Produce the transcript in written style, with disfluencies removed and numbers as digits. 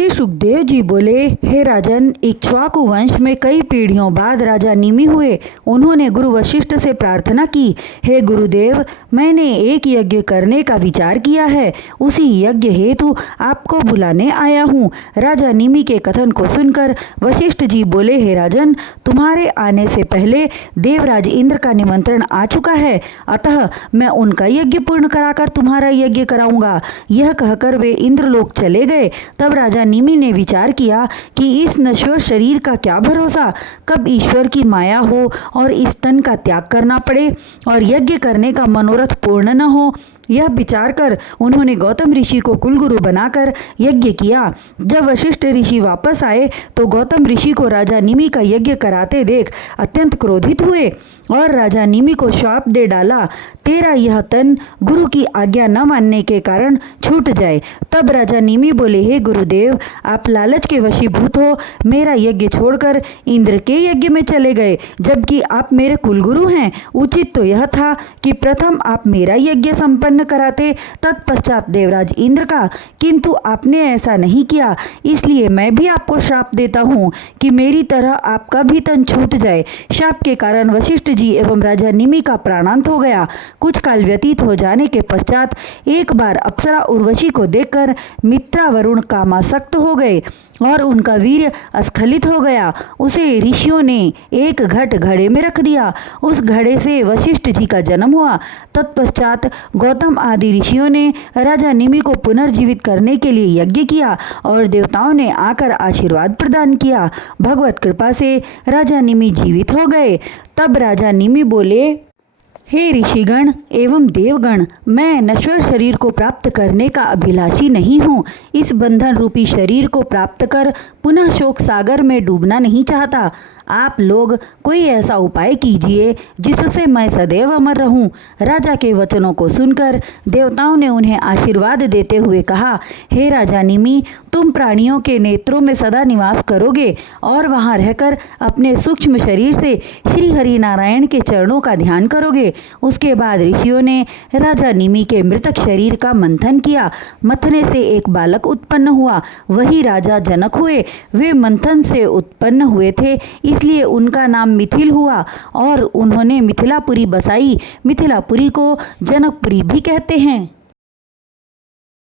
ऋषि सुखदेव जी बोले, हे राजन, इक्ष्वाकु वंश में कई पीढ़ियों बाद राजा निमि हुए। उन्होंने गुरु वशिष्ठ से प्रार्थना की, हे गुरुदेव, मैंने एक यज्ञ करने का विचार किया है, उसी यज्ञ हेतु आपको बुलाने आया हूँ। राजा निमि के कथन को सुनकर वशिष्ठ जी बोले, हे राजन, तुम्हारे आने से पहले देवराज इंद्र का निमंत्रण आ चुका है, अतः मैं उनका यज्ञ पूर्ण कराकर तुम्हारा यज्ञ कराऊंगा। यह कहकर वे इंद्रलोक चले गए। तब राजा निमि ने विचार किया कि इस नश्वर शरीर का क्या भरोसा, कब ईश्वर की माया हो और इस तन का त्याग करना पड़े और यज्ञ करने का मनोरथ पूर्ण न हो। यह विचार कर उन्होंने गौतम ऋषि को कुलगुरु बनाकर यज्ञ किया। जब वशिष्ठ ऋषि वापस आए तो गौतम ऋषि को राजा निमि का यज्ञ कराते देख अत्यंत क्रोधित हुए और राजा निमि को शाप दे डाला, तेरा यह तन गुरु की आज्ञा न मानने के कारण छूट जाए। तब राजा निमि बोले, हे गुरुदेव, आप लालच के वशीभूत हो मेरा यज्ञ छोड़कर इंद्र के यज्ञ में चले गए, जबकि आप मेरे कुलगुरु हैं। उचित तो यह था कि प्रथम आप मेरा यज्ञ संपन्न कराते, तत्पश्चात देवराज इंद्र का, किंतु आपने ऐसा नहीं किया। इसलिए मैं भी आपको श्राप देता हूँ कि मेरी तरह आपका भी तन छूट जाए। शाप के कारण वशिष्ठ जी एवं राजा निमि का प्राणांत हो गया। कुछ काल व्यतीत हो जाने के पश्चात एक बार अप्सरा उर्वशी को देखकर मित्रा वरुण कामासक्त हो गए और उनका वीर्य अस्खलित हो गया। उसे ऋषियों ने एक घट घड़े में रख दिया। उस घड़े से वशिष्ठ जी का जन्म हुआ। तत्पश्चात गौतम आदि ऋषियों ने राजा निमि को पुनर्जीवित करने के लिए यज्ञ किया और देवताओं ने आकर आशीर्वाद प्रदान किया। भगवत कृपा से राजा निमि जीवित हो गए। तब राजा निमि बोले, हे ऋषिगण एवं देवगण, मैं नश्वर शरीर को प्राप्त करने का अभिलाषी नहीं हूँ। इस बंधन रूपी शरीर को प्राप्त कर पुनः शोक सागर में डूबना नहीं चाहता। आप लोग कोई ऐसा उपाय कीजिए जिससे मैं सदैव अमर रहूं। राजा के वचनों को सुनकर देवताओं ने उन्हें आशीर्वाद देते हुए कहा, हे राजा निमि, तुम प्राणियों के नेत्रों में सदा निवास करोगे और वहां रहकर अपने सूक्ष्म शरीर से श्री हरि नारायण के चरणों का ध्यान करोगे। उसके बाद ऋषियों ने राजा निमि के मृतक शरीर का मंथन किया। मंथने से एक बालक उत्पन्न हुआ, वही राजा जनक हुए। वे मंथन से उत्पन्न हुए थे, इसलिए उनका नाम मिथिल हुआ और उन्होंने मिथिलापुरी बसाई। मिथिलापुरी को जनकपुरी भी कहते हैं।